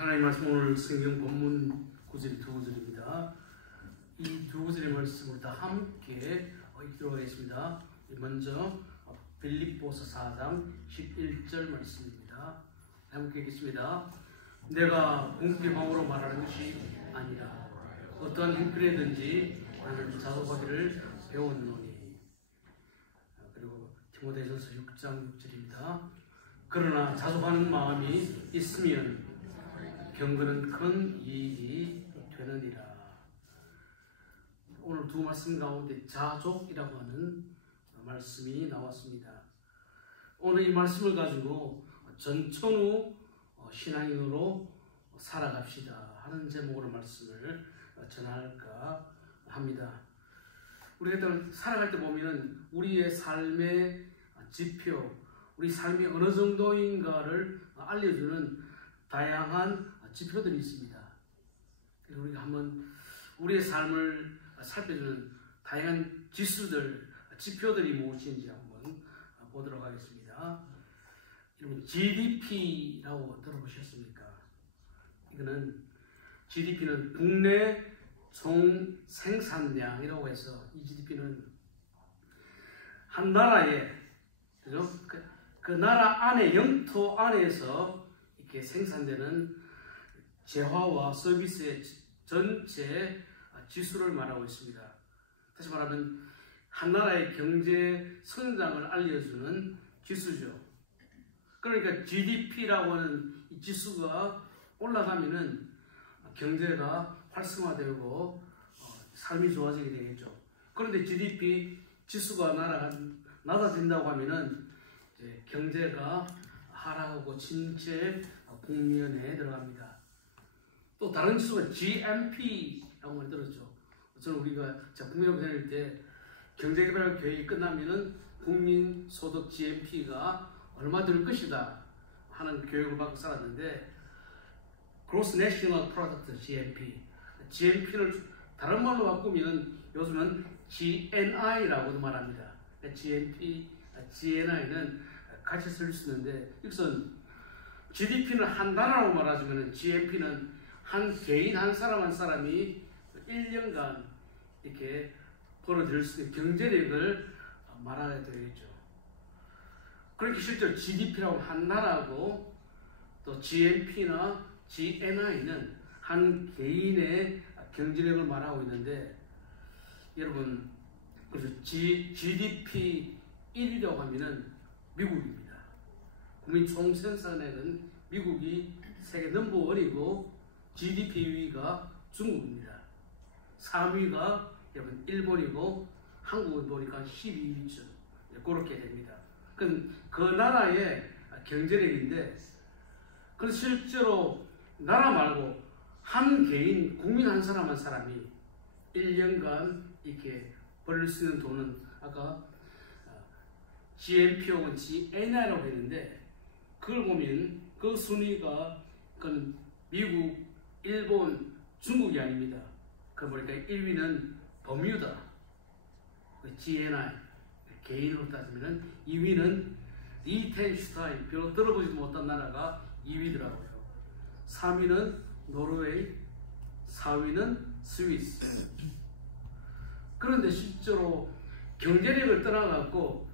하나님 말씀 오늘 성경 본문 구절이 두 구절입니다. 이 두 구절의 말씀을 다 함께 읽도록 하겠습니다. 먼저 빌립보서 4장 11절 말씀입니다. 함께 읽겠습니다. 내가 궁핍함으로 말하는 것이 아니라 어떠한 형편이든지 나는 자족하기를 배웠노니. 그리고 디모데전서 6장 6절입니다. 그러나 자족하는 마음이 있으면 경건은 큰 이익이 되느니라. 오늘 두 말씀 가운데 자족이라고 하는 말씀이 나왔습니다. 오늘 이 말씀을 가지고 전천후 신앙인으로 살아갑시다 하는 제목으로 말씀을 전할까 합니다. 우리가 살아갈 때 보면 우리의 삶의 지표, 우리 삶이 어느 정도인가를 알려주는 다양한 지표들이 있습니다. 그래서 우리가 한번 우리의 삶을 살펴주는 다양한 지수들, 지표들이 무엇인지 한번 보도록 하겠습니다. 여러분, GDP라고 들어보셨습니까? 이거는 GDP는 국내 총생산량이라고 해서 이 GDP는 한 나라의 그죠? 그 나라 안에 영토 안에서 이렇게 생산되는 재화와 서비스의 전체 지수를 말하고 있습니다. 다시 말하면 한 나라의 경제 성장을 알려주는 지수죠. 그러니까 GDP라고 하는 이 지수가 올라가면은 경제가 활성화되고 삶이 좋아지게 되겠죠. 그런데 GDP 지수가 낮아진다고 하면은 이제 경제가 하락하고 침체 국면에 들어갑니다. 또 다른 지수가 GNP라고 들었죠. 저는 제가 국민학교 다닐 때 경제개발 계획이 끝나면은 국민소득 GNP가 얼마 들 것이다 하는 교육을 받고 살았는데, Gross National Product GNP를 다른 말로 바꾸면 요즘은 GNI라고도 말합니다. GNP, GNI는 같이 쓸 수 있는데, 이것은 GDP는 한 나라로 말하자면 GNP는 한 개인 한 사람이 1년간 이렇게 벌어들일 수 있는 경제력을 말하게 되겠죠. 그렇게 실제로 GDP라고 한 나라고, 또 GNP나 GNI는 한 개인의 경제력을 말하고 있는데, 여러분, 그래서 GDP 1위라고 하면은 미국입니다. 국민 총생산액은 미국이 세계 넘버 1이고 GDP 2위가 중국입니다. 3위가 여러분 일본이고 한국을 보니까 12위쯤 그렇게 됩니다. 그 나라의 경제력인데, 그 실제로 나라 말고 한 개인 국민 한 사람이 1년간 이렇게 벌릴 수 있는 돈은 아까 GNP 혹은 GNI라고 했는데, 그걸 보면 그 순위가 그건 미국, 일본, 중국이 아닙니다. 그걸 보니까 1위는 버뮤다, GNI, 개인으로 따지면 2위는 리텐슈타인, 별로 들어보지 못한 나라가 2위더라고요. 3위는 노르웨이, 4위는 스위스. 그런데 실제로 경제력을 떠나갖고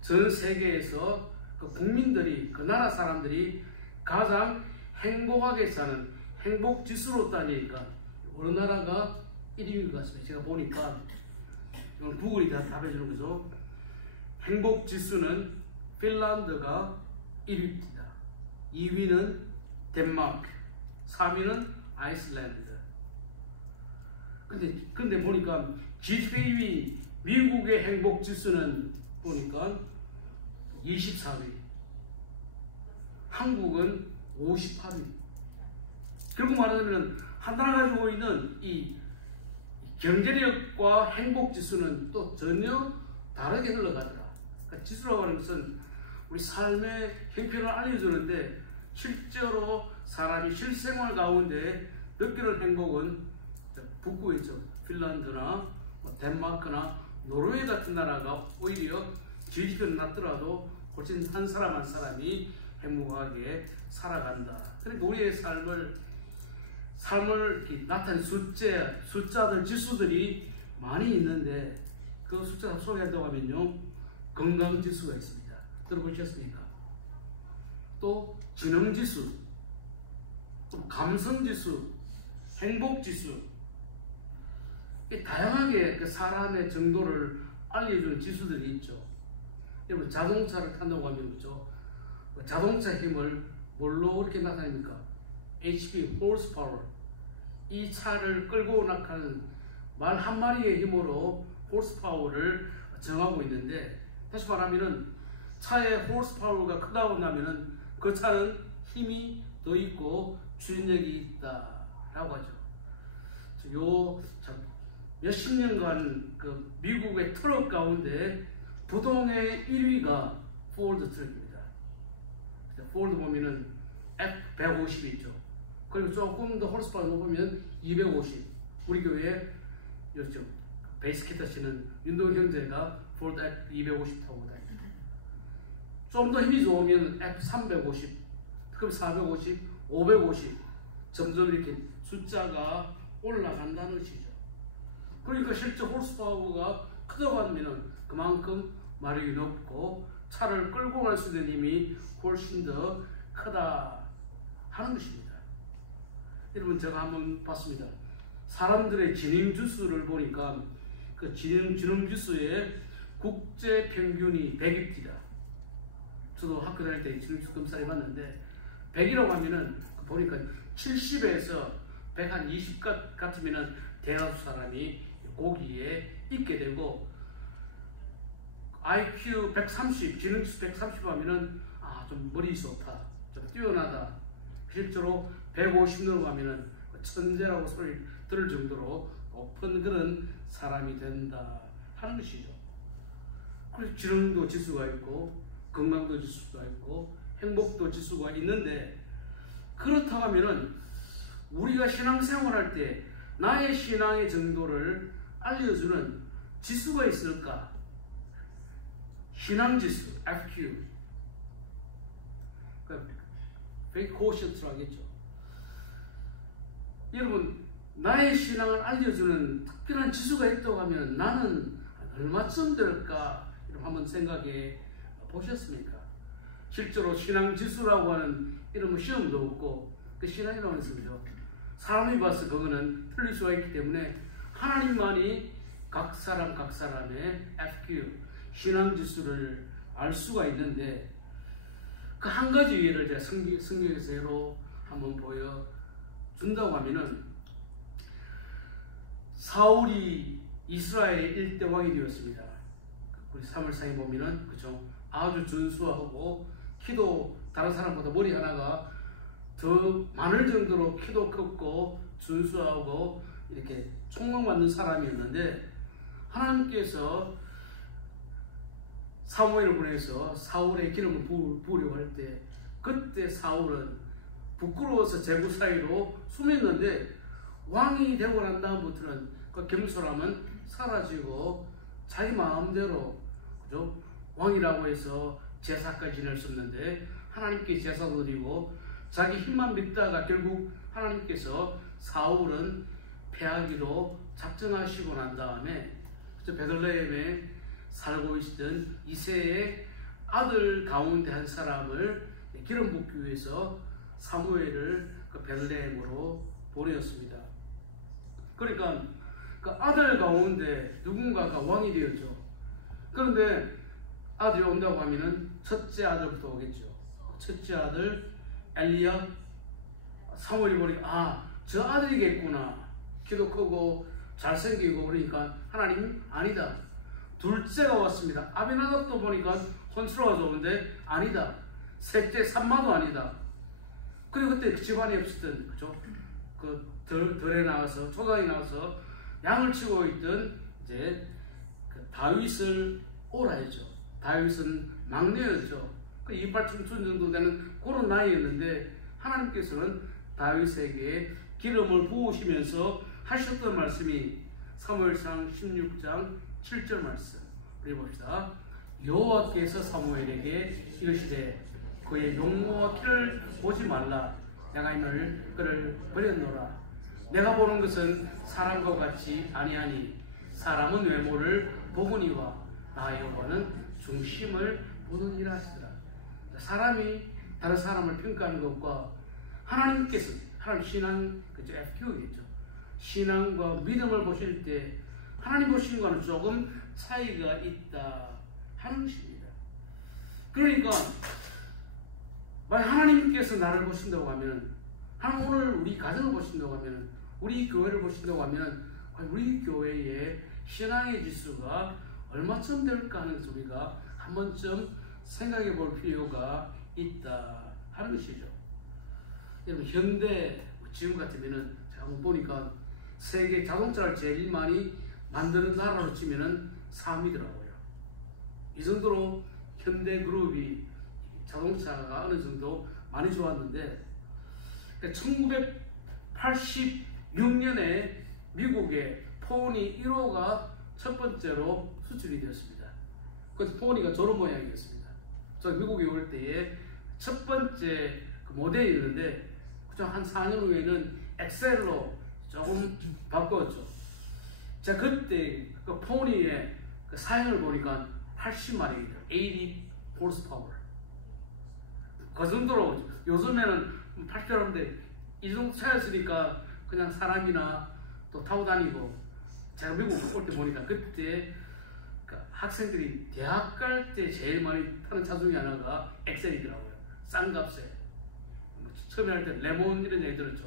전 세계에서 그 국민들이, 그 나라 사람들이 가장 행복하게 사는 행복 지수로 따지니까 어느 나라가 1위인 것 같습니다. 제가 보니까 이건 구글이 다 답해주는 거죠. 행복 지수는 핀란드가 1위입니다. 2위는 덴마크, 3위는 아이슬란드. 근데 보니까 GDP 미국의 행복 지수는 보니까 24위, 한국은 58위. 결국 말하자면 한 나라 가지고 있는 이 경제력과 행복 지수는 또 전혀 다르게 흘러가더라. 그러니까 지수라고 하는 것은 우리 삶의 형편을 알려주는데, 실제로 사람이 실생활 가운데 느끼는 행복은 북구에 있죠. 핀란드나 덴마크나 노르웨이 같은 나라가 오히려 GDP는 낮더라도 훨씬 한 사람이 행복하게 살아간다. 그러니까 우리의 삶을 삶을 나타낸 숫자들, 지수들이 많이 있는데 그 숫자 소개한다고 하면요, 건강지수가 있습니다. 들어보셨습니까? 또 지능지수, 또 감성지수, 행복지수, 다양하게 그 사람의 정도를 알려주는 지수들이 있죠. 여러분, 자동차를 탄다고 하면 그죠? 자동차 힘을 뭘로 그렇게 나타냅니까? HP, horsepower. 이 차를 끌고 나가는 말 한 마리의 힘으로 horsepower를 정하고 있는데, 다시 말하면은 차의 horsepower가 크다고 나면은 그 차는 힘이 더 있고 추진력이 있다라고 하죠. 몇십 년간 그 미국의 트럭 가운데 부동의 1위가 포드 트럭입니다. 포드 보면은 F150 있죠. 그리고 조금 더 홀스파워 높으면 250. 우리 교회에 요즘 베이스기타 치는 윤동 형제가 포드 F250 타고 다닙니다. 좀 더 힘이 좋으면 F350, 그럼 450, 550 점점 이렇게 숫자가 올라간다는 것이죠. 그러니까 실제 홀스파워가 크다고 하면 그만큼 마력이 높고 차를 끌고 갈 수 있는 힘이 훨씬 더 크다 하는 것입니다. 여러분, 제가 한번 봤습니다. 사람들의 지능지수를 보니까 그 지능지수의 국제 평균이 100입니다. 저도 학교 다닐 때 지능지수 검사를 해봤는데 100이라고 하면은 보니까 70에서 120 같으면은 대다수 사람이 거기에 있게 되고, IQ 130, 지능지수 130 하면은 좀 머리 좋다, 좀 뛰어나다. 실제로 150 넘어가면은 천재라고 소리 들을 정도로 높은 그런 사람이 된다 하는 것이죠. 그래서 지능도 지수가 있고 건강도 지수가 있고 행복도 지수가 있는데, 그렇다고 하면은 우리가 신앙생활할 때 나의 신앙의 정도를 알려주는 지수가 있을까? 신앙지수, FQ. faith quotient라고 하겠죠. 여러분, 나의 신앙을 알려주는 특별한 지수가 있다고 하면 나는 얼마쯤 될까? 이런 한번 생각해 보셨습니까? 실제로 신앙지수라고 하는 이런 시험도 없고, 그 신앙이라고 하는 것이죠. 사람이 봐서 그거는 틀릴 수가 있기 때문에 하나님만이 각 사람의 FQ, 신앙지수를 알 수가 있는데, 그 한 가지 예를 제가 성경에서 한번 보여준다고 하면은, 사울이 이스라엘의 1대 왕이 되었습니다. 우리 사무엘상에 보면은 그죠, 아주 준수하고 키도 다른 사람보다 머리 하나가 더 많을 정도로 키도 컸고 준수하고 이렇게 총망받는 사람이었는데, 하나님께서 사무엘을 보내서 사울의 기름을 부으려고 할 때, 그때 사울은 부끄러워서 제구 사이로 숨었는데, 왕이 되고 난 다음부터는 그 겸손함은 사라지고 자기 마음대로, 그죠? 왕이라고 해서 제사까지 지낼 수 없는데 하나님께 제사도 드리고 자기 힘만 믿다가 결국 하나님께서 사울은 패하기로 작정하시고 난 다음에 베들레헴에 살고 있던 이새의 아들 가운데 한 사람을 기름 붓기 위해서 사무엘을 그 베들레헴으로 보내었습니다. 그러니까 그 아들 가운데 누군가가 왕이 되었죠. 그런데 아들이 온다고 하면은 첫째 아들부터 오겠죠. 첫째 아들 엘리야, 사무엘이 보니까 저 아들이겠구나. 키도 크고 잘생기고 그러니까 하나님 아니다. 둘째가 왔습니다. 아비나답도 보니까 혼수로가 좋은데 아니다. 셋째 삼마도 아니다. 그리고 그때 집안이 없었던, 그죠? 그 들에 나가서 초당에 나가서 양을 치고 있던 이제 그 다윗을 오라 했죠. 다윗은 막내였죠. 그 이빨 춤춘 정도 되는 그런 나이였는데 하나님께서는 다윗에게 기름을 부으시면서 하셨던 말씀이 사무엘상 16장 7절 말씀. 우리 봅시다. 여호와께서 사무엘에게 이르시되 그의 용모와 키를 보지 말라. 내가 그를 버렸노라. 내가 보는 것은 사람과 같이 아니하니 사람은 외모를 보거니와 나 여호와는 중심을 보느니라 하시더라. 사람이 다른 사람을 평가하는 것과 하나님께서 하나님 신앙 그죠 FQ겠죠. 신앙과 믿음을 보실 때 하나님 보시는 것과는 조금 차이가 있다 하는 것입니다. 그러니까 만약 하나님께서 나를 보신다고 하면 하나님 오늘 우리 가정을 보신다고 하면 우리 교회를 보신다고 하면 우리 교회의 신앙의 지수가 얼마쯤 될까 하는 것을 우리가 한 번쯤 생각해 볼 필요가 있다 하는 것이죠. 여러분 현대 지금 같으면은 제가 한번 보니까 세계 자동차를 제일 많이 만드는 나라로 치면은 섬이더라고요. 이 정도로 현대 그룹이 자동차가 어느 정도 많이 좋았는데 1986년에 미국의 포니 1호가 첫 번째로 수출이 되었습니다. 그래서 포니가 저런 모양이었습니다. 저 미국에 올 때에 첫 번째 그 모델이 있는데 한 4년 후에는 엑셀로 조금 바꿨죠. 자 그때 그 포니의 그 사양을 보니까 80마력이죠. 80 horsepower. 그 정도로 요즘에는 80마력인데 이 정도 차였으니까 그냥 사람이나 또 타고 다니고 제가 미국 올 때 보니까 그때 그 학생들이 대학 갈 때 제일 많이 타는 차 중에 하나가 엑셀이더라고요. 싼 값에 처음에 할 때 레몬 이런 얘기 들었죠.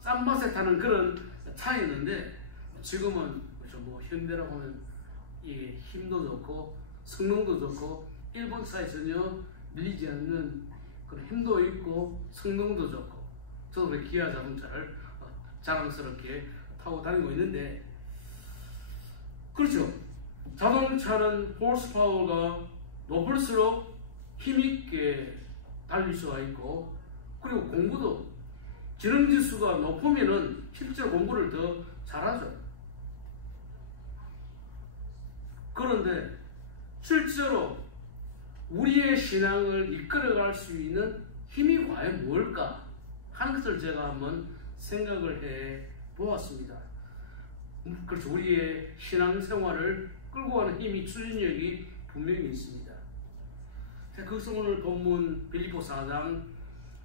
싼 맛에 타는 그런 차였는데 지금은 뭐 현대라고 하면 이게 힘도 좋고 성능도 좋고 일본 차에 전혀 밀리지 않는 그런 힘도 있고 성능도 좋고 저도 그 기아 자동차를 자랑스럽게 타고 다니고 있는데 그렇죠. 자동차는 horsepower가 높을수록 힘있게 달릴 수가 있고 그리고 공부도 지능지수가 높으면은 실제로 공부를 더 잘하죠. 그런데 실제로 우리의 신앙을 이끌어갈 수 있는 힘이 과연 뭘까 하는 것을 제가 한번 생각을 해 보았습니다. 그렇죠. 우리의 신앙생활을 끌고 가는 힘이 추진력이 분명히 있습니다. 그래서 오늘 본문 빌립보 4장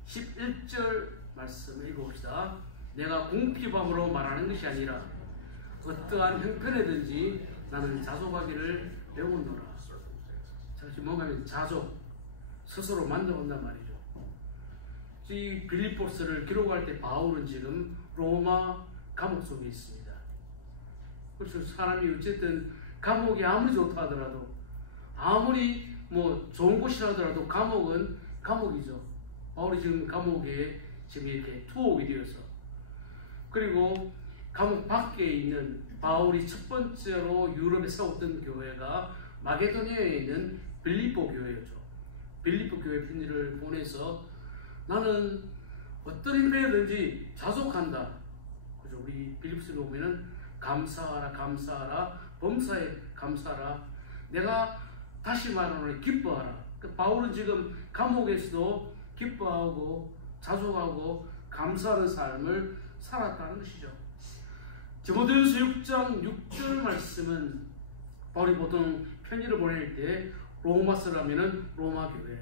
11절 말씀 읽어봅시다. 내가 궁핍함으로 말하는 것이 아니라 어떠한 형편에든지 나는 자족하기를 배우노라. 자, 지금 뭔가 하면 자족, 스스로 만족한단 말이죠. 이 빌립보서를 기록할 때 바울은 지금 로마 감옥 속에 있습니다. 그래서 사람이 어쨌든 감옥이 아무리 좋다 하더라도 아무리 뭐 좋은 곳이라 하더라도 감옥은 감옥이죠. 바울이 지금 감옥에 지금 이렇게 투옥이 되어서 그리고 감옥 밖에 있는 바울이 첫 번째로 유럽에 세웠던 교회가 마게도니아에 있는 빌립보 교회였죠. 빌립보 교회 편지를 보내서 나는 어떤 형편이든지 자족한다. 그죠? 우리 빌립보서에 보면은 감사하라, 감사하라, 범사에 감사하라. 내가 다시 말하노니 기뻐하라. 바울은 지금 감옥에서도 기뻐하고 자족하고 감사하는 삶을 살았다는 것이죠. 디모데후서 6장 6절 말씀은 바울이 보통 편지를 보낼 때 로마서를 하면은 로마 교회,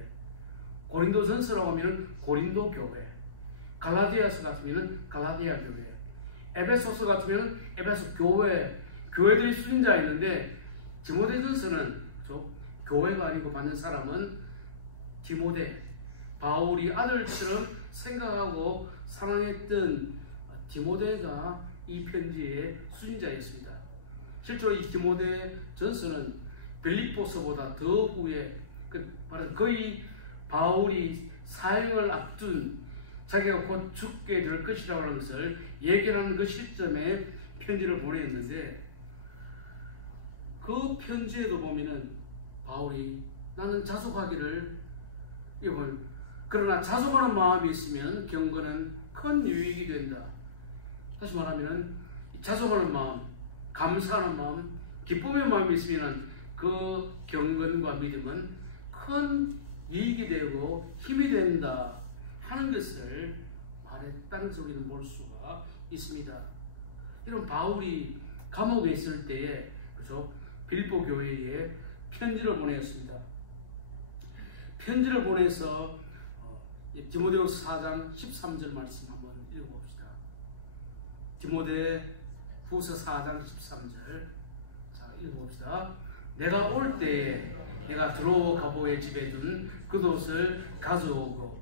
고린도전서라고 하면은 고린도 교회, 갈라디아서 같으면은 갈라디아 교회, 에베소서 같으면은 에베소 교회, 교회들이 수인자 있는데 디모데전서는 교회가 아니고 받는 사람은 디모데, 바울이 아들처럼 생각하고 사랑했던 디모데가 이 편지의 수인자였습니다. 실제로 이 디모데 전서는 빌립보서보다 더 후에 거의 바울이 사형을 앞둔 자기가 곧 죽게 될 것이라고 하는 것을 얘기하는 그 시점에 편지를 보냈는데 그 편지에도 보면은 바울이 나는 자족하기를 그러나 자족하는 마음이 있으면 경건은 큰 유익이 된다. 다시 말하면 자족하는 마음, 감사하는 마음, 기쁨의 마음이 있으면 그 경건과 믿음은 큰 이익이 되고 힘이 된다 하는 것을 말했다는 것을 우리는 볼 수가 있습니다. 이런 바울이 감옥에 있을 때에 그죠? 빌립보 교회에 편지를 보냈습니다. 편지를 보내서 디모데후서 4장 13절 말씀 한번 읽어봅시다. 디모데후서 4장 13절. 자, 읽어봅시다. 내가 올 때에 내가 드로가보의 집에 둔 겉옷을 가져오고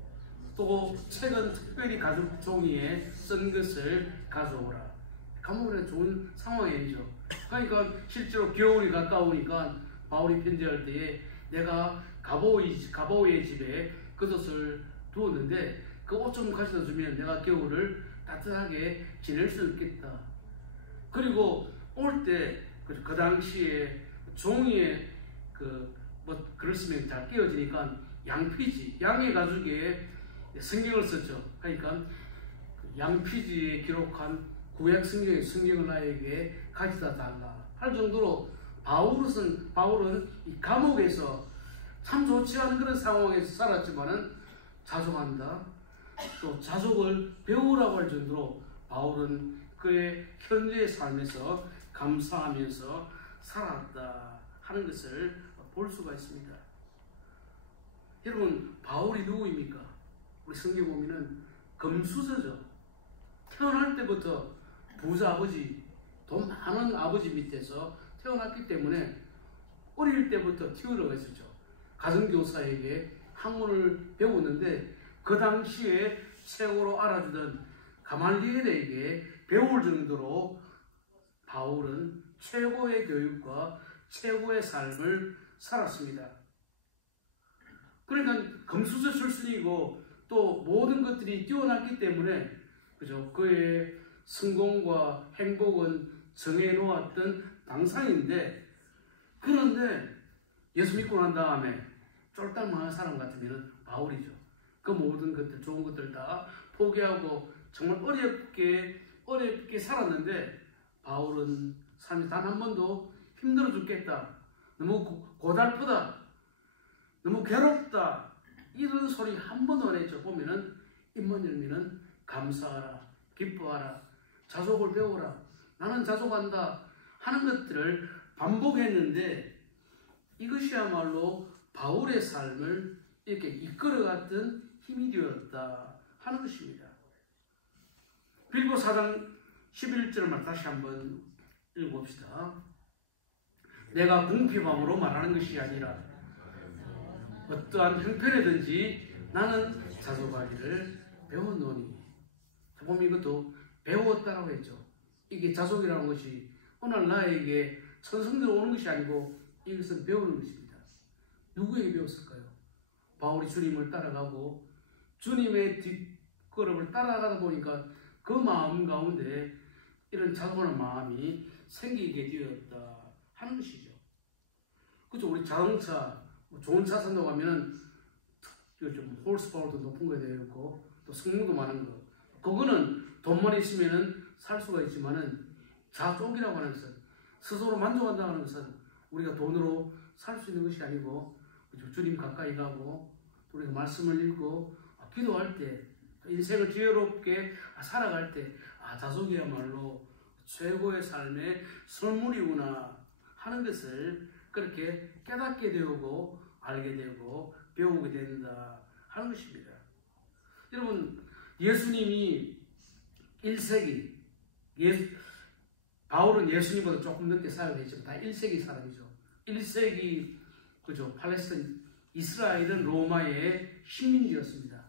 또 책은 특별히 가죽 종이에 쓴 것을 가져오라. 감옥은 좋은 상황이죠. 그러니까 실제로 겨울이 가까우니까 바울이 편지할 때에 내가 가보의 집에 겉옷을 두었는데 그 옷 좀 가져다 주면 내가 겨울을 따뜻하게 지낼 수 있겠다. 그리고 올 때 그 당시에 종이에 글을 쓰면 잘 끼워지니까 양피지, 양의 가죽에 성경을 썼죠. 그러니까 양피지에 기록한 구약 성경을 나에게 가져다 달라 할 정도로 바울은 이 감옥에서 참 좋지 않은 그런 상황에서 살았지만은 자족한다. 또 자족을 배우라고 할 정도로 바울은 그의 현재의 삶에서 감사하면서 살았다 하는 것을 볼 수가 있습니다. 여러분, 바울이 누구입니까? 우리 성경 보면은 금수저죠. 태어날 때부터 부자 아버지, 돈 많은 아버지 밑에서 태어났기 때문에 어릴 때부터 튜어가 있었죠. 가정교사에게 학문을 배웠는데 그 당시에 최고로 알아주던 가말리엘에게 배울 정도로 바울은 최고의 교육과 최고의 삶을 살았습니다. 그러니까 금수저 출신이고 또 모든 것들이 뛰어났기 때문에 그죠? 그의 성공과 행복은 정해놓았던 당상인데, 그런데 예수 믿고 난 다음에 쫄딱망한 사람 같으면 바울이죠. 그 모든 것들, 좋은 것들 다 포기하고 정말 어렵게 살았는데 바울은 삶이 단 한 번도 힘들어 죽겠다, 너무 고달프다, 너무 괴롭다 이런 소리 한 번도 안 했죠. 보면은 입만 열면은 감사하라, 기뻐하라, 자족을 배우라, 나는 자족한다 하는 것들을 반복했는데 이것이야말로 바울의 삶을 이렇게 이끌어갔던 힘이 되었다 하는 것입니다. 빌립보 4장 11절을 다시 한번 읽어봅시다. 내가 궁핍함으로 말하는 것이 아니라 어떠한 형편이든지 나는 자족하기를 배웠노니. 보면 이것도 배웠다라고 했죠. 이게 자족이라는 것이 오늘 나에게 천성대로 오는 것이 아니고 이것은 배우는 것입니다. 누구에게 배웠을까요? 바울이 주님을 따라가고 주님의 뒷걸음을 따라가다 보니까 그 마음 가운데 이런 자족하는 마음이 생기게 되었다 하는 것이죠. 그렇죠. 우리 자동차, 좋은 차 산다고 하면은 좀 홀스파워도 높은 거에 되어 있고 또 성능도 많은 거. 그거는 돈만 있으면은 살 수가 있지만은 자족이라고 하는 것은, 스스로 만족한다고 하는 것은 우리가 돈으로 살 수 있는 것이 아니고, 주님 가까이 가고 우리가 말씀을 읽고 기도할 때 인생을 지혜롭게 살아갈 때 자족이야말로 최고의 삶의 선물이구나 하는 것을 그렇게 깨닫게 되고 알게 되고 배우게 된다 하는 것입니다. 여러분, 예수님이 1세기, 바울은 예수님보다 조금 늦게 사역했지만 다 1세기 사람이죠. 1세기 그죠? 팔레스타인, 이스라엘은 로마의 식민지였습니다.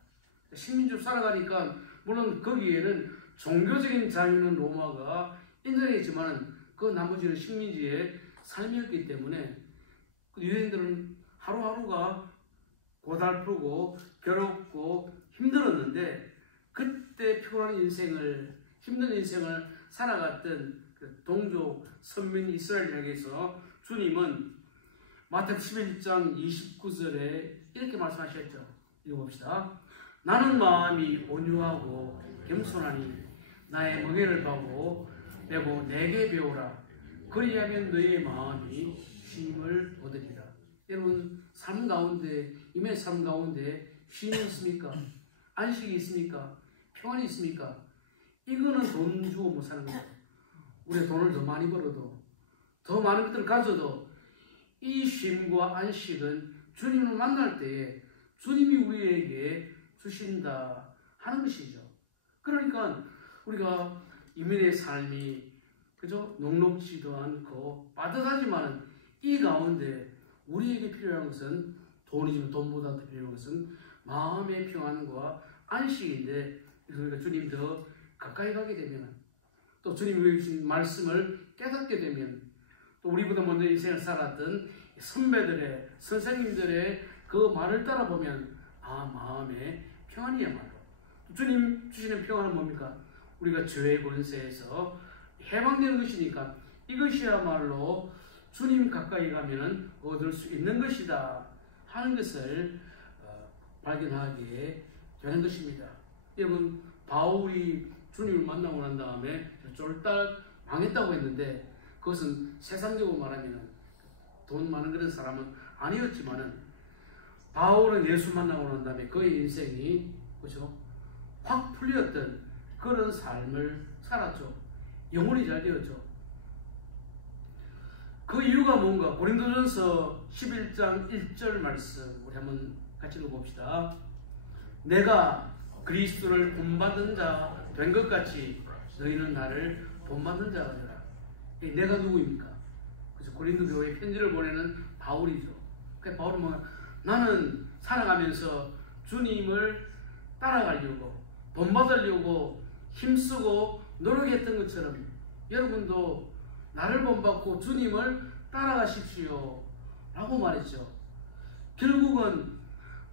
식민지로 살아가니까 물론 거기에는 종교적인 자유는 로마가 인정했지만 그 나머지는 식민지의 삶이었기 때문에 유대인들은 하루하루가 고달프고 괴롭고 힘들었는데, 그때 피곤한 인생을, 힘든 인생을 살아갔던 그 동족 선민 이스라엘 향해서 주님은 마태복음 11장 29절에 이렇게 말씀하셨죠. 읽어봅시다. 나는 마음이 온유하고 겸손하니 나의 멍에를 메고 내게 배우라. 그리하면 너의 마음이 쉼을 얻으리라. 여러분, 삶 가운데, 임의 삶 가운데 쉼이 있습니까? 안식이 있습니까? 평안이 있습니까? 이거는 돈 주고 못 사는 거죠. 우리가 돈을 더 많이 벌어도 더 많은 것들을 가져도 이 쉼과 안식은 주님을 만날 때에 주님이 우리에게 주신다 하는 것이죠. 그러니까 우리가 이민의 삶이 그저 녹록지도 않고 빠듯하지만은 이 가운데 우리에게 필요한 것은 돈이지만 돈보다 더 필요한 것은 마음의 평안과 안식인데, 그러니까 주님 더 가까이 가게 되면, 또 주님이 주신 말씀을 깨닫게 되면, 또 우리보다 먼저 인생을 살았던 선배들의, 선생님들의 그 말을 따라보면 마음의 평안이야말로 주님 주시는 평안은 뭡니까? 우리가 죄의 권세에서 해방되는 것이니까 이것이야말로 주님 가까이 가면 얻을 수 있는 것이다 하는 것을 발견하게 되는 것입니다. 여러분, 바울이 주님을 만나고 난 다음에 쫄딱 망했다고 했는데, 그것은 세상적으로 말하면 돈 많은 그런 사람은 아니었지만은, 바울은 예수 만나고 난 다음에 그의 인생이 그렇죠? 확 풀렸던 그런 삶을 살았죠. 영혼이 잘 되었죠. 그 이유가 뭔가? 고린도전서 11장 1절 말씀 우리 한번 같이 읽어봅시다. 내가 그리스도를 본받는 자 된 것 같이 너희는 나를 본받는 자가 되라. 내가 누구입니까? 그래서 고린도 교회에 편지를 보내는 바울이죠. 그러니까 바울은 뭐가, 나는 살아가면서 주님을 따라가려고 본받으려고 힘쓰고 노력했던 것처럼 여러분도 나를 본받고 주님을 따라가십시오 라고 말했죠. 결국은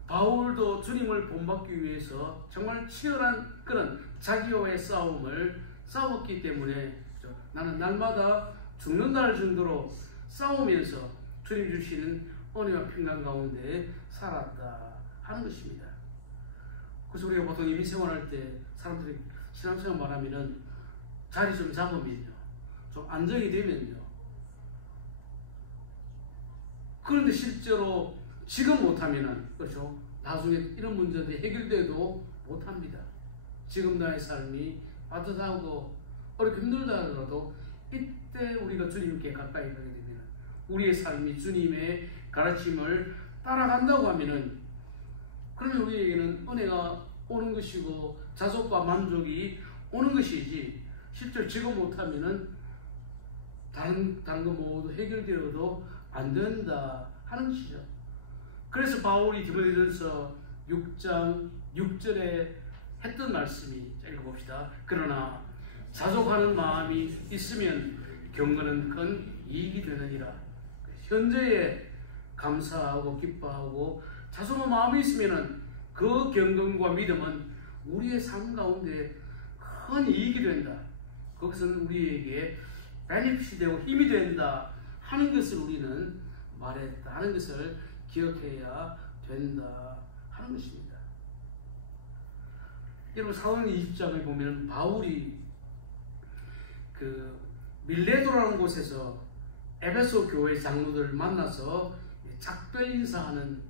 바울도 주님을 본받기 위해서 정말 치열한 그런 자기와의 싸움을 싸웠기 때문에 나는 날마다 죽는다는 정도로 싸우면서 주님 주시는 은혜와 평강 가운데 살았다 하는 것입니다. 그래서 우리가 보통 이민 생활할 때 사람들이 신앙생활 말하면은 자리 좀 잡으면요, 좀 안정이 되면요, 그런데 실제로 지금 못하면은, 그렇죠, 나중에 이런 문제들이 해결돼도 못합니다. 지금 나의 삶이 빠듯하고 어렵고 힘들다 하더라도 이때 우리가 주님께 가까이 가게 되면, 우리의 삶이 주님의 가르침을 따라간다고 하면은, 그러면 우리에게는 은혜가 오는 것이고 자족과 만족이 오는 것이지, 실제로 지금 못하면은 다른 거 모두 해결되어도 안 된다 하는 것이죠. 그래서 바울이 디모데전서 6장 6절에 했던 말씀이, 읽어봅시다. 그러나 자족하는 마음이 있으면 경건은 큰 이익이 되느니라. 현재에 감사하고 기뻐하고 자족한 마음이 있으면 그 경건과 믿음은 우리의 삶 가운데 큰 이익이 된다. 그것은 우리에게 베네핏이 되고 힘이 된다 하는 것을 우리는 말했다 하는 것을 기억해야 된다 하는 것입니다. 여러분, 사도행전 20장을 보면 바울이 그 밀레도라는 곳에서 에베소 교회 장로들을 만나서 작별 인사하는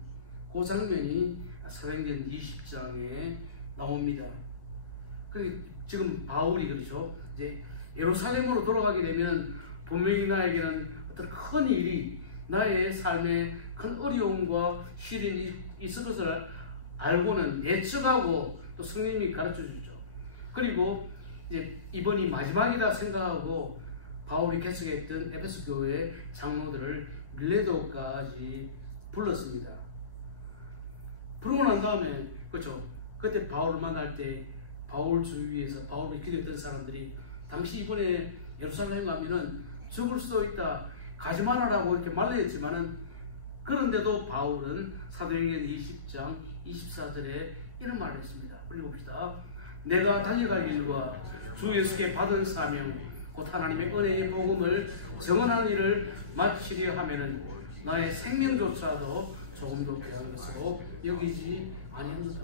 그 장면이 사도행전 20장에 나옵니다. 지금 바울이 그렇죠, 이제 예루살렘으로 돌아가게 되면 분명히 나에게는 어떤 큰 일이, 나의 삶에 큰 어려움과 시련이 있을 것을 알고는 예측하고 또 성령님이 가르쳐 주죠. 그리고 이제 이번이 마지막이다 생각하고 바울이 개척했던 에베소 교회 장로들을 밀레도까지 불렀습니다. 부르고 난 다음에, 그렇죠, 그때 바울을 만날 때 바울 주위에서 바울을 기대했던 사람들이, 당시 이번에 예루살렘 가면은 죽을 수도 있다, 가지 말아라고 이렇게 말했지만은, 그런데도 바울은 사도행전 20장 24절에 이런 말을 했습니다. 읽어봅시다. 내가 달려갈 일과 주 예수께 받은 사명 곧 하나님의 은혜의 복음을 증언하는 일을 마치려 하면은 나의 생명조차도 조금도 귀한 것으로 여기지 아니한다.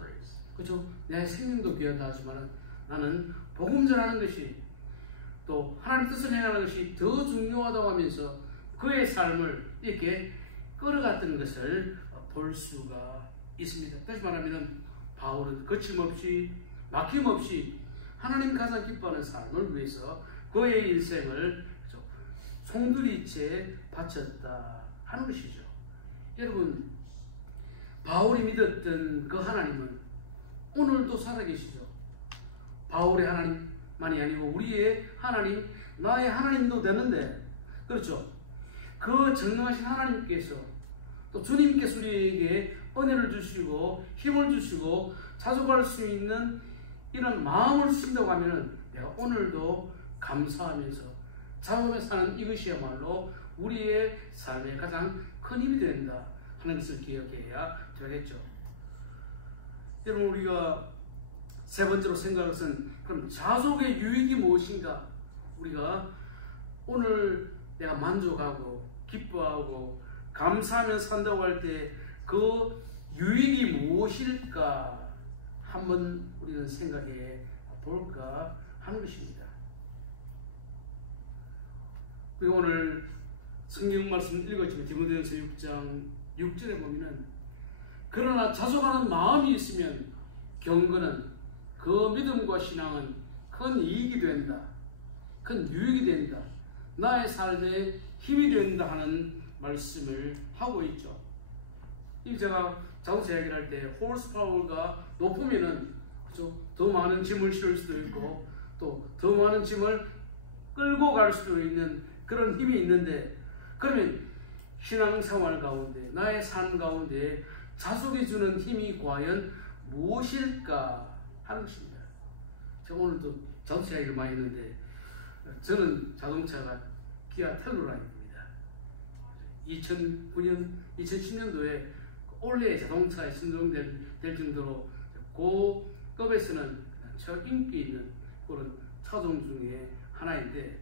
그렇죠? 내 생명도 귀하다 하지만 나는 복음 전하는 것이, 또 하나님 뜻을 행하는 것이 더 중요하다고 하면서 그의 삶을 이렇게 끌어갔던 것을 볼 수가 있습니다. 다시 말하면 바울은 거침없이 막힘없이 하나님 가장 기뻐하는 삶을 위해서 그의 인생을 송두리째 바쳤다 하는 것이죠. 여러분, 바울이 믿었던 그 하나님은 오늘도 살아계시죠. 바울의 하나님만이 아니고 우리의 하나님, 나의 하나님도 되는데, 그렇죠. 그 전능하신 하나님께서 또 주님께서 우리에게 은혜를 주시고 힘을 주시고 자족할 수 있는 이런 마음을 주신다고 하면은 내가 오늘도 감사하면서 자원에 사는 이것이야말로 우리의 삶의 가장 큰 힘이 된다 하는 것을 기억해야 되겠죠. 여러분, 우리가 세 번째로 생각할 것은 그럼 자족의 유익이 무엇인가? 우리가 오늘 내가 만족하고 기뻐하고 감사하며 산다고 할 때 그 유익이 무엇일까 한번 우리는 생각해 볼까 하는 것입니다. 그리고 오늘 성경 말씀 읽었지만 디모데전서 6장 6절에 보면은 그러나 자족하는 마음이 있으면 경건은 그 믿음과 신앙은 큰 이익이 된다. 큰 유익이 된다. 나의 삶에 힘이 된다 하는 말씀을 하고 있죠. 이 제가 자동차 얘기를 할 때 홀스 파워가 높으면은 그렇죠? 더 많은 짐을 실을 수도 있고 또 더 많은 짐을 끌고 갈 수도 있는 그런 힘이 있는데, 그러면 신앙생활 가운데 나의 삶 가운데 자족이 주는 힘이 과연 무엇일까 하는 것입니다. 제가 오늘도 자동차 얘기를 많이 했는데 저는 자동차가 기아 텔루라입니다. 2009년, 2010년도에 올해 자동차에 선정될 정도로 고급에서는 인기 있는 그런 차종 중에 하나인데,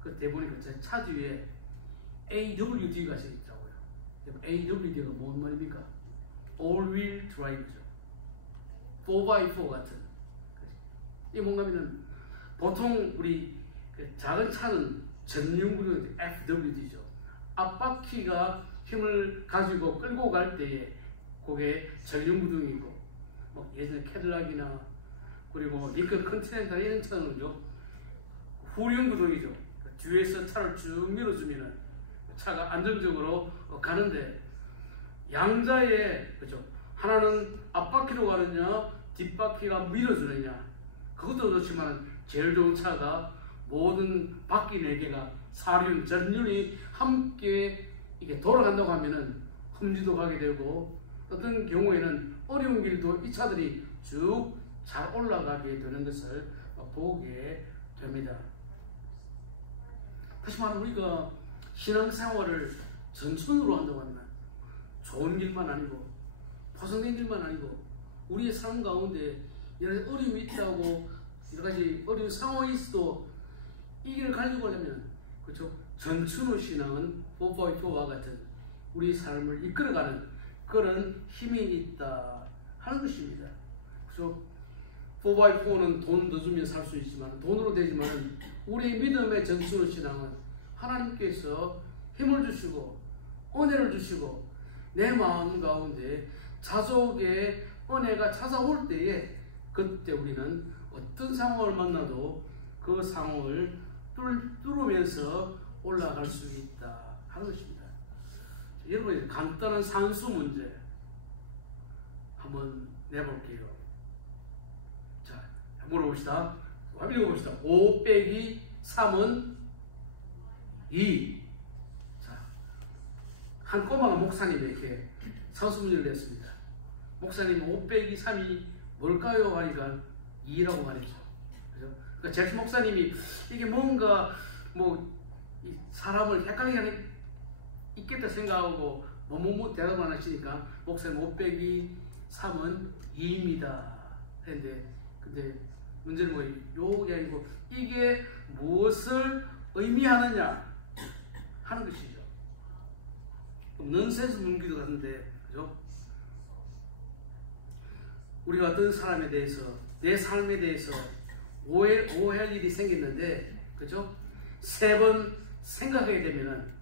그때 보니까 제 차 뒤에 AWD가 있더라고요. AWD가 뭔 말입니까? All Wheel Drive죠. 4x4 같은. 이게 뭔가 하면은 보통 우리 작은 차는 전륜구동이 FWD죠. 앞바퀴가 힘을 가지고 끌고 갈 때에 그게 전륜구동이고, 뭐 예전에 캐딜락이나 그리고 링컨 컨티넨탈 이런 차는요 후륜구동이죠. 뒤에서 차를 쭉 밀어주면은 차가 안정적으로 가는데, 양자에 그죠, 하나는 앞바퀴로 가느냐 뒷바퀴가 밀어주느냐, 그것도 그렇지만 제일 좋은 차가 모든 바퀴 4개가 사륜, 전륜이 함께 이게 돌아간다고 하면은 험지도 가게 되고, 어떤 경우에는 어려운 길도 이 차들이 쭉 잘 올라가게 되는 것을 보게 됩니다. 다시 말하면 우리가 신앙생활을 전천으로 한다고 하면 좋은 길만 아니고 포성된 길만 아니고 우리의 삶 가운데 여러 가지 어려움이 있다고, 여러 가지 어려운 상황이 있어도 이 길을 가지고 하려면 그렇죠, 전천후 신앙은 4x4와 같은 우리 삶을 이끌어가는 그런 힘이 있다 하는 것입니다. 그렇죠? 4x4는 돈 더 주면 살 수 있지만, 돈으로 되지만 우리 믿음의 전천후 신앙은 하나님께서 힘을 주시고 은혜를 주시고 내 마음 가운데 자족의 은혜가 찾아올 때에, 그때 우리는 어떤 상황을 만나도 그 상황을 뚫으면서 올라갈 수 있다 하는 것입니다. 여러분, 간단한 산수 문제 한번 내볼게요. 자, 물어봅시다. 한번 읽어봅시다. 5 빼기 3은 2. 자, 한 꼬마가 목사님에게 산수 문제를 냈습니다. 목사님, 5 빼기 3이 뭘까요? 하니까 2라고 말했죠. 그죠? 그러니까 제 목사님이 이게 뭔가 사람을 헷갈리게 하는 있겠다 생각하고 뭐뭐 대답을 안 하시니까 목사님 5 빼기 3은 2입니다. 근데 문제는 요게 아니고 이게 무엇을 의미하느냐 하는 것이죠. 넌센스 문기도 같은데, 그죠? 우리가 어떤 사람에 대해서, 내 삶에 대해서 오해할 일이 생겼는데, 그죠? 3번 생각하게 되면은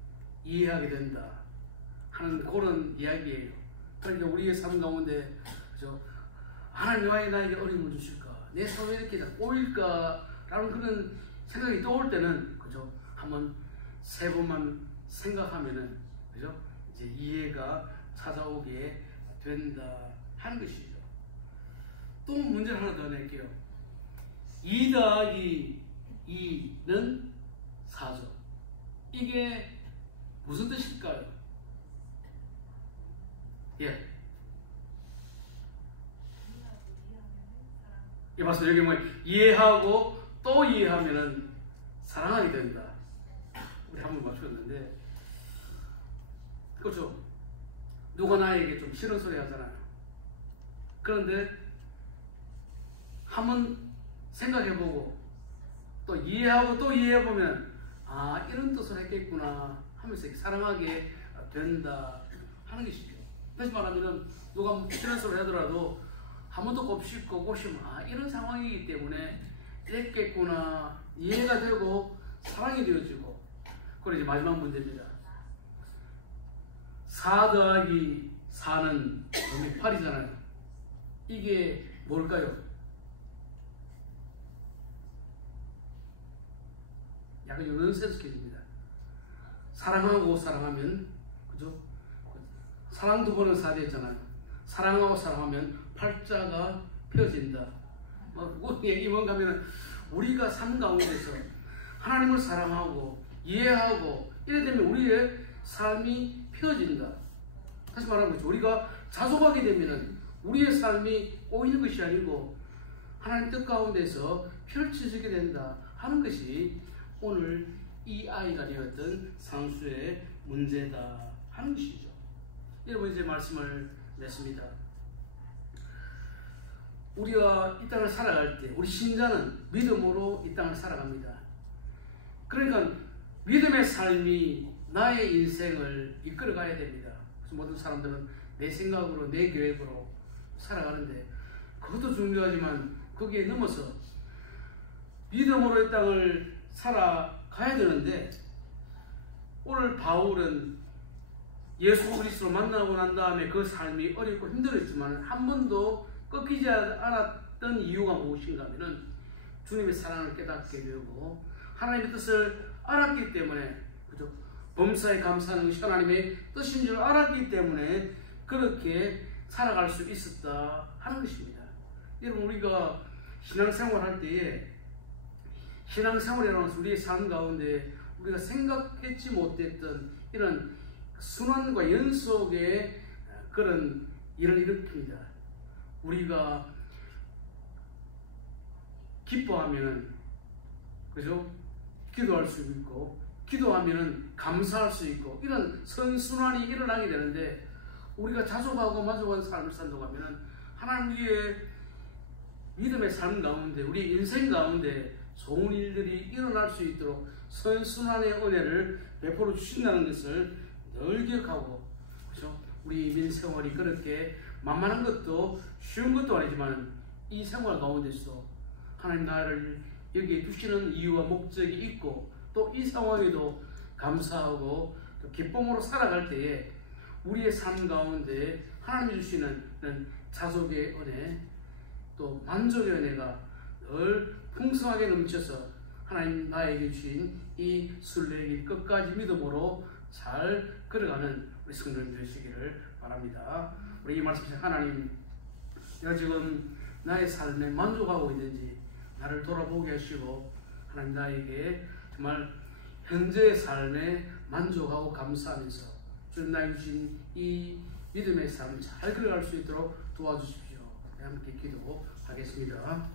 이해하게 된다 하는 그런 이야기예요. 그러니까 우리의 삶 가운데, 그죠? 하나님 왜 나에게 어려움을 주실까? 내 삶에 이렇게 꼬일까라는 그런 생각이 떠올 때는, 그죠? 한번 세 번만 생각하면은, 그죠? 이제 이해가 찾아오게 된다 하는 것이죠. 또 문제를 하나 더 낼게요. 2 더하기 2는 4죠. 이게 무슨 뜻일까요? 예. 예, 맞습니다. 여기 뭐 이해하고 또 이해하면은 사랑하게 된다. 우리 한번 맞추었는데, 그렇죠. 누가 나에게 좀 싫은 소리 하잖아요. 그런데 한번 생각해보고 또 이해하고 또 이해해보면, 아, 이런 뜻을 했겠구나 하면서 사랑하게 된다 하는 것이죠. 다시 말하면 누가 싫은 소리 하더라도 한 번 더 곱씹고 보시면, 아, 이런 상황이기 때문에 이랬겠구나, 이해가 되고 사랑이 되어지고. 그리고 이제 마지막 문제입니다. 4 더하기 4는 8이잖아요. 이게 뭘까요? 약간 이런 센스 퀴즈입니다. 사랑하고 사랑하면, 그죠? 사랑 두 번은 4 됐잖아요. 사랑하고 사랑하면 팔자가 펴진다. 뭐 얘기 뭔가 하면, 우리가 삶 가운데서 하나님을 사랑하고 이해하고 이래 되면 우리의 삶이 펴진다. 다시 말하는 거죠. 우리가 자속하게 되면 우리의 삶이 꼬이는 것이 아니고 하나님 뜻 가운데서 펼쳐지게 된다 하는 것이 오늘 이 아이가 되었던 상수의 문제다 하는 것이죠. 여러분, 이제 말씀을 냈습니다. 우리가 이 땅을 살아갈 때 우리 신자는 믿음으로 이 땅을 살아갑니다. 그러니까 믿음의 삶이 나의 인생을 이끌어가야 됩니다. 그래서 모든 사람들은 내 생각으로 내 계획으로 살아가는데, 그것도 중요하지만 거기에 넘어서 믿음으로 이 땅을 살아가야 되는데, 오늘 바울은 예수 그리스도를 만나고 난 다음에 그 삶이 어렵고 힘들었지만 한 번도 꺾이지 않았던 이유가 무엇인가 하면은 주님의 사랑을 깨닫게 되고 하나님의 뜻을 알았기 때문에, 그죠? 범사에 감사하는 것이 하나님의 뜻인 줄 알았기 때문에 그렇게 살아갈 수 있었다 하는 것입니다. 여러분, 우리가 신앙생활 할 때에 신앙생활이라는 것은 우리의 삶 가운데 우리가 생각했지 못했던 이런 순환과 연속의 그런 일을 일으킵니다. 우리가 기뻐하면은, 그죠? 기도할 수 있고, 기도하면은 감사할 수 있고, 이런 선순환이 일어나게 되는데, 우리가 자족하고 만족한 삶을 산다고 하면은 하나님 우리의 믿음의 삶 가운데, 우리 인생 가운데 좋은 일들이 일어날 수 있도록 선순환의 은혜를 베풀어 주신다는 것을 늘 기억하고, 그죠? 우리 민생활이 그렇게 만만한 것도 쉬운 것도 아니지만 이 생활 가운데서 하나님 나를 여기에 두시는 이유와 목적이 있고, 또 이 상황에도 감사하고 또 기쁨으로 살아갈 때에 우리의 삶 가운데 하나님이 주시는 자족의 은혜, 또 만족의 은혜가 늘 풍성하게 넘쳐서 하나님 나에게 주신 이 순례길 끝까지 믿음으로 잘 걸어가는 우리 성도님 되시기를 바랍니다. 우리 이 말씀에서 하나님, 내가 지금 나의 삶에 만족하고 있는지 나를 돌아보게 하시고, 하나님 나에게 정말 현재의 삶에 만족하고 감사하면서 주님 나에게 주신 이 믿음의 삶을 잘 걸어갈 수 있도록 도와주십시오. 함께 기도하겠습니다.